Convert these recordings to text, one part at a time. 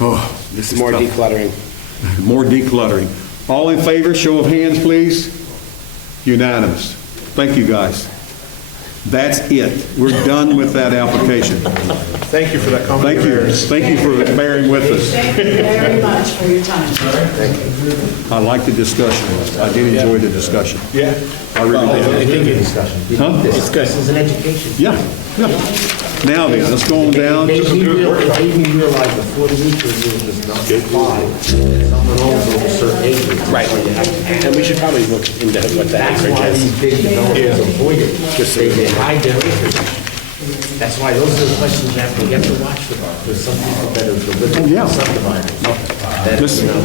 Oh, this is More tough. decluttering. More decluttering. All in favor, show of hands, please. Unanimous. Thank you, guys. That's it. We're done with that application. Thank you for that comment. Thank you. Thank you for bearing with us. Thank you very much for your time. I like the discussion. I did enjoy the discussion. Yeah. I really did. I think it's discussion. Huh? It's good. This is an education. Yeah, yeah. Now then, let's go on down. It made me realize the 40-week review does not apply to someone over a certain age. Right. And we should probably look into what the That's average why is. these big developers avoid it. Just so you They know. hide their acreage. That's why those are the questions you have to get to watch for. There's some people that are deliberately Yeah. subdividing. That, Let's, you know,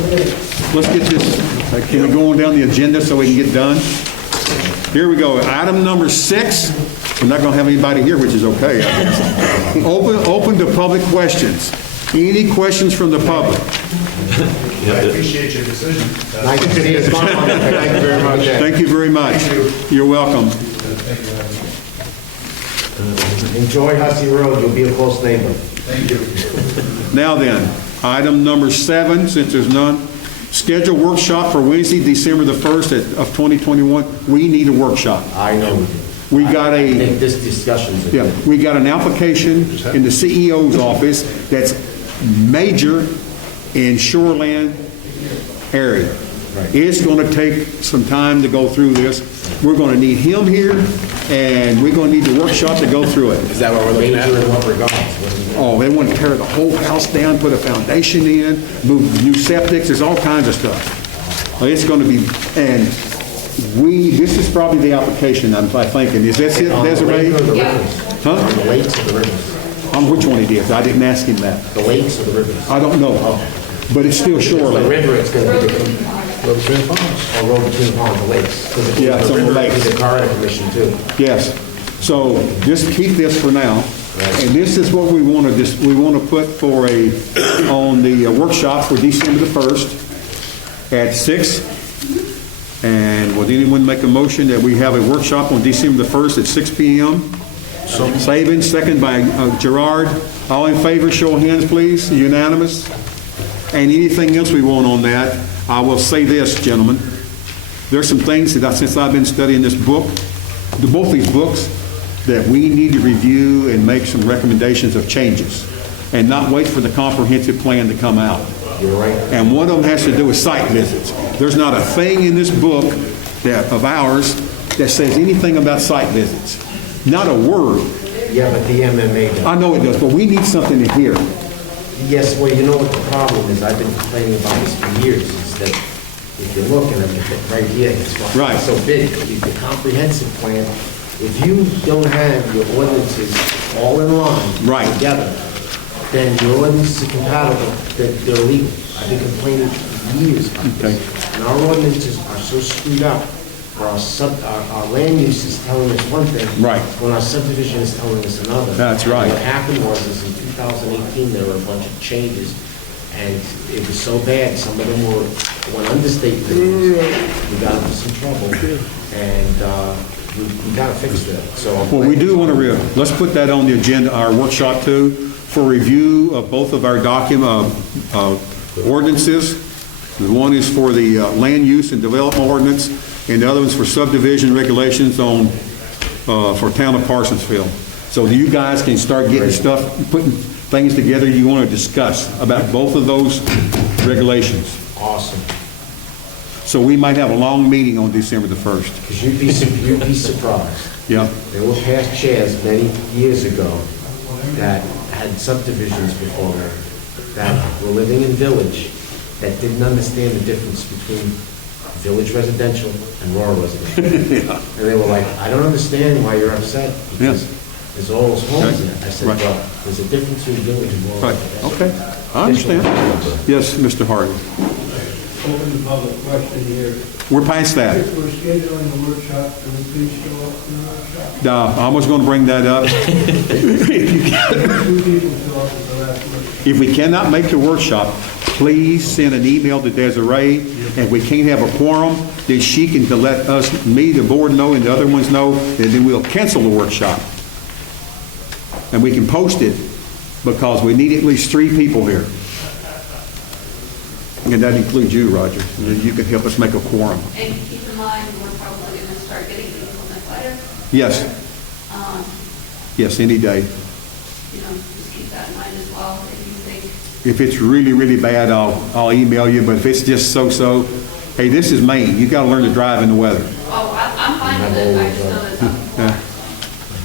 let's get this, can we go on down the agenda so we can get done? Here we go, item number 6. We're not gonna have anybody here, which is okay, I guess. Open to public questions. Any questions from the public? I appreciate your decision. Nice to see you. Thank you very much. Thank you very much. You're welcome. Enjoy Hussey Road. You'll be a close neighbor. Now then, item number 7, since there's none. Schedule workshop for Wednesday, December the 1st of 2021. We need a workshop. I know. We got I a, think this discussion's a yeah, we got an application in the CEO's office that's major in shoreland area. Right. It's going to take some time to go through this. We're going to need him here, and we're going to need the workshop to go through it. Is that what we're looking at? Major in what regards? What do you mean? Oh, they want to tear the whole house down, put a foundation in, move new septics, there's all kinds of stuff. It's going to be, and this is probably the application, I'm thinking. Is this it, On the Desiree? lake or the rivers? Huh? On the lakes or the rivers? On which one it is? I didn't ask him that. The lakes or the rivers? I don't know, but it's still The shoreline. river, it's going to be the... Road between ponds. Or road between ponds, the lakes. 'Cause Yeah, it's on the river, lakes. it's a Corridor Commission too. Yes. So just keep this for now. And this is what we want to put for on the workshop for December the 1st at 6. And would anyone make a motion that we have a workshop on December the 1st at 6 p.m.? Saban, second by Gerard. All in favor, show of hands, please. Unanimous. And anything else we want on that, I will say this, gentlemen. There's some things that since I've been studying this book, both these books, that we need to review and make some recommendations of changes and not wait for the comprehensive plan to come out. You're right. And one of them has to do with site visits. There's not a thing in this book of ours that says anything about site visits. Not a word. Yeah, but the MMA does. I know it does, but we need something in here. Yes, well, you know what the problem is? I've been complaining about this for years, is that if you look, and I'm right here, it's why it's so big, the comprehensive plan, if you don't have your ordinances all in line Right. together, then your ordinances are compatible, that they're illegal. I've been complaining for years about this. And our ordinances are so screwed up, where our land use is telling us one thing. Right. When our subdivision is telling us another. That's right. What happened was, is in 2018, there were a bunch of changes, and it was so bad, some of them went under state limits. We got into some trouble, and we got to fix that, so. Well, we do want to, let's put that on the agenda, our workshop too, for review of both of our ordinances. The one is for the land use and development ordinance, and the other one's for subdivision regulations for town of Parsonsville. So you guys can start getting stuff, putting things together you want to discuss about both of those regulations. Awesome, So we might have a long meeting on December the 1st. because you'd be surprised. Yeah. There were past chairs many years ago that had subdivisions before them, that were living in village, that didn't understand the difference between village residential and rural residential. And they were like, I don't understand why you're upset, because there's all those homes there. I said, Right. well, there's a difference between village and rural Right, residential. okay. I understand. Yes, Mr. Harden. Open the public question here. We're past that. If we're scheduling a workshop, can we please show up for the workshop? I was going to bring that up. Two people show up at the last workshop. If we cannot make the workshop, please send an email to Desiree, and if we can't have a quorum, then she can let us, me, the board know, and the other ones know, and then we'll cancel the workshop. And we can post it, because we need at least 3 people here. And that includes you, Roger. You can help us make a quorum. And keep in mind, we're probably going to start getting the implement letter. Yes, Um, yes, any day. Just keep that in mind as well, if you think. If it's really, really bad, I'll email you, but if it's just so-so, hey, this is Maine. You gotta learn to drive in the weather. Oh, I'm fine with it, I just know that it's on the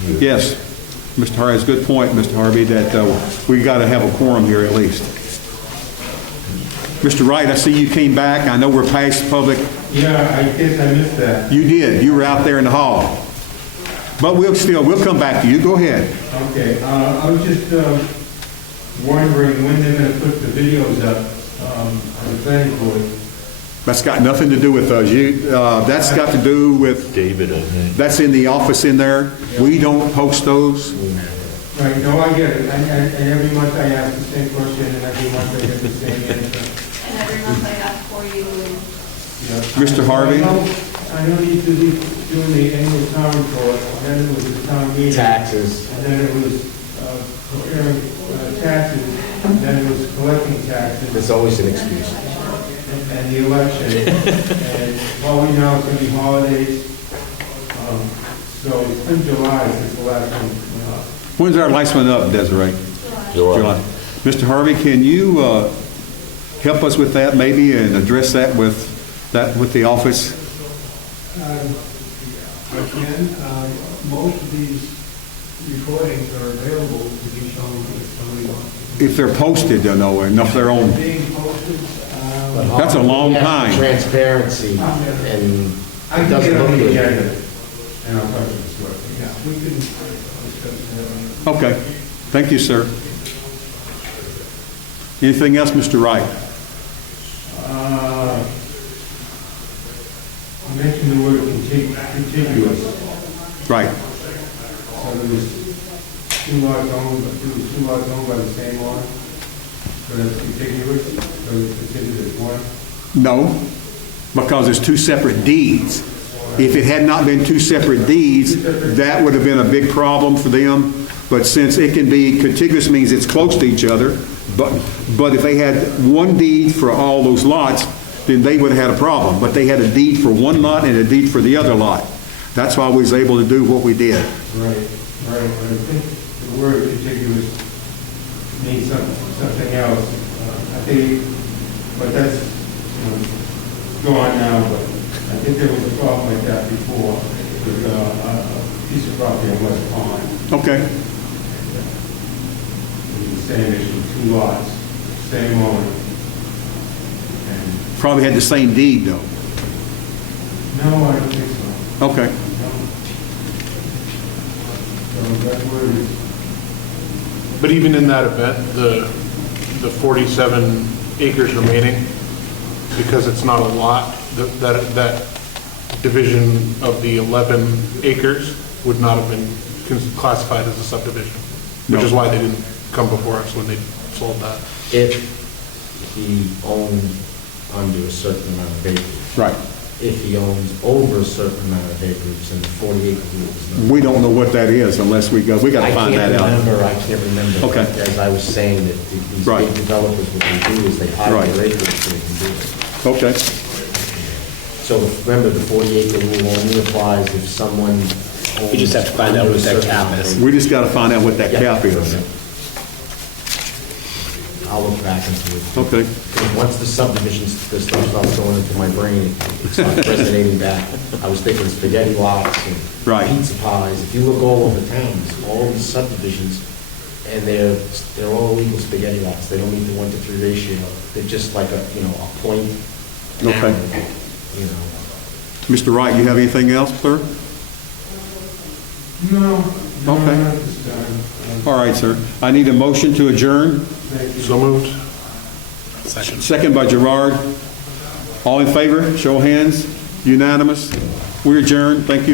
floor. Yes, Mr. Harvey, it's a good point, Mr. Harvey, that we gotta have a quorum here at least. Mr. Wright, I see you came back. I know we're past public. Yeah, I guess I missed that. You did. You were out there in the hall. But we'll come back to you. Go ahead. Okay, I was just wondering when they're going to put the videos up on the planning board. That's got nothing to do with us. That's got to do with, David, I think. that's in the office in there. We don't post those. Right, no, I get it, and every month I ask the same question, and every month I get the same answer. And every month I ask for you, and Mr. Harvey? I know you do doing the annual town report, and then it was the town meeting. Taxes. And then it was preparing taxes, and then it was collecting taxes. There's always an excuse. And the election, and all we know it's going to be holidays. So it's been July since the last one went up. When's our last one up, Desiree? July. Mr. Harvey, can you help us with that maybe and address that with the office? I can. Most of these recordings are available to be shown if somebody wants to. If they're posted, you know, and if they're on. Being posted, That's a long time. Transparency, and I it can doesn't get on look the good. agenda, and I'll talk to the clerk. yeah, we can discuss that. Okay. Thank you, sir. Anything else, Mr. Wright? You mentioned the word contiguous. Right. So there was two lots owned by the same owner. So that's contiguous, so it's considered as one. No, because it's two separate deeds. If it had not been two separate deeds, that would have been a big problem for them. But since it can be contiguous means it's close to each other, but if they had one deed for all those lots, then they would have had a problem. But they had a deed for one lot and a deed for the other lot. That's why we was able to do what we did. Right. But I think the word contiguous means something else. I think, but that's, gone now, but I think there was a problem like that before with a piece of property on West Pond. Okay. It was the same issue, two lots, same owner. And, Probably had the same deed, though. no, I don't think so. Okay. No. So that word is, But even in that event, the 47 acres remaining, because it's not a lot, that division of the 11 acres would not have been classified as a subdivision, which No. is why they didn't come before us when they sold that. If he owned under a certain amount of acreage. Right. If he owns over a certain amount of acreage, then the 40 acre rule is not. We don't know what that is unless we got to find that out. I can't remember. Okay. As I was saying, that these Right. big developers, what they do is they hide Right. their acreage so they can do it. Okay. So remember, the 40 acre rule only applies if someone owns. We just have to find out under what a that certain cap amount of is. acreage. We just got to find out what that Yeah. cap is. I'll look back into it. Okay. Because once the subdivisions, this stuff starts going into my brain, it starts resonating back. I was thinking spaghetti lots and Right. pizza pies. If you look all over town, there's all these subdivisions, and they're all legal spaghetti lots. They don't need the 1-to-3 ratio. They're just like a point. an Okay. arrow, Mr. Wright, you have anything else, sir? no, Okay. not this time. All right, sir. I need a motion to adjourn. So moved. Second by Gerard. All in favor? Show of hands. Unanimous. We adjourn. Thank you.